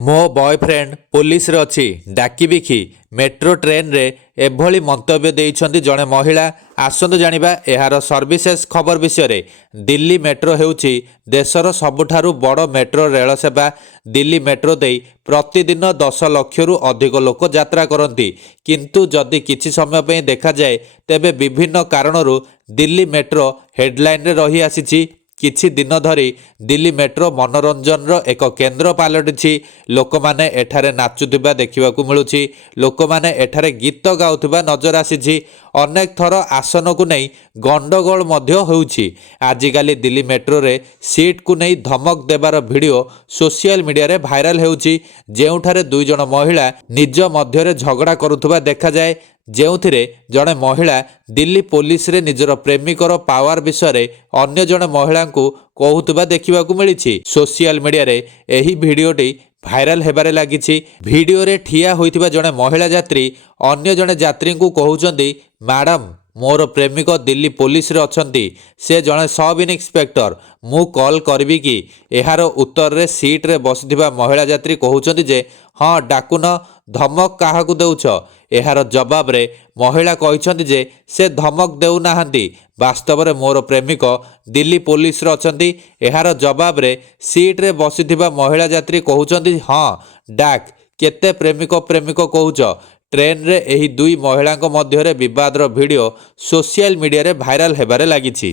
मो boyfriend police रे अच्छी डाकिबि कि मेट्रो ट्रेन रे एभली मंतव्य देइछन्ति जड़े महिला। आसतु जानिबा एहार सर्विसेस खबर विषय। दिल्ली मेट्रो हेउछि देशर सबुठारु बड़ मेट्रो रेल सेवा। दिल्ली मेट्रो दे प्रतिदिन 10 लाख रु अधिक लोक यात्रा करती, किंतु जदि किछि समय पे देखा जाए तेबे विभिन्न कारणरू दिल्ली मेट्रो हेडलाइन रे रही आसीछि। किछि दिन धरी दिल्ली मेट्रो मनोरंजन रो एक केन्द्र पलटि। लोक माने एठारे नाचुथिबा देखिबाकू मिलुछि। लोक माने एठारे गीत गाउथिबा नजर आसीछि। अनेक थर आसन को नहीं गंडगोल मध्य होउछि। आजिकाली दिल्ली मेट्रो रे सीट को नहीं धमक देबार वीडियो सोशल मीडिया रे भाइराल हेउछि, जेउठारे दुई जन महिला निज मध्यरे झगड़ा करुथुबा देखा जाए। जेउथिरे जड़े महिला दिल्ली पुलिस रे निजर प्रेमिकर पावर विषय अन्य जड़े महिला को कहूथुबा देखिबाकू मिलिछि। सोशल मीडिया रे एही वीडियोटी भाइराल हेबारे लागिछि। वीडियो रे ठिया होइथिबा जड़े महिला यात्री अन्य जड़े यात्री को कहउचंदी, मैडम मोर प्रेमिक दिल्ली पुलिस रे अछंती, से जड़े सब इन्स्पेक्टर, मु कॉल करबी कि। एहार उत्तर रे सीट रे बसिथिबा महिला यात्री कहउचंदी जे हाँ डाकुन, धमक काहाकू देउछ। एहार जवाब रे महिला कहिसंती जे से धमक देउ नाहंती, वास्तव रे मोर प्रेमिक दिल्ली पुलिस रे अछंती। एहार जवाब रे सीट रे बसिथिबा महिला यात्री कहउचंती हाँ डाक, केते प्रेमिक प्रेमिक कहउछ। ट्रेन रे एही दुई महिलांक मध्यरे विवादर वीडियो सोशल मीडिया रे भाइराल हेबारे लागिछि।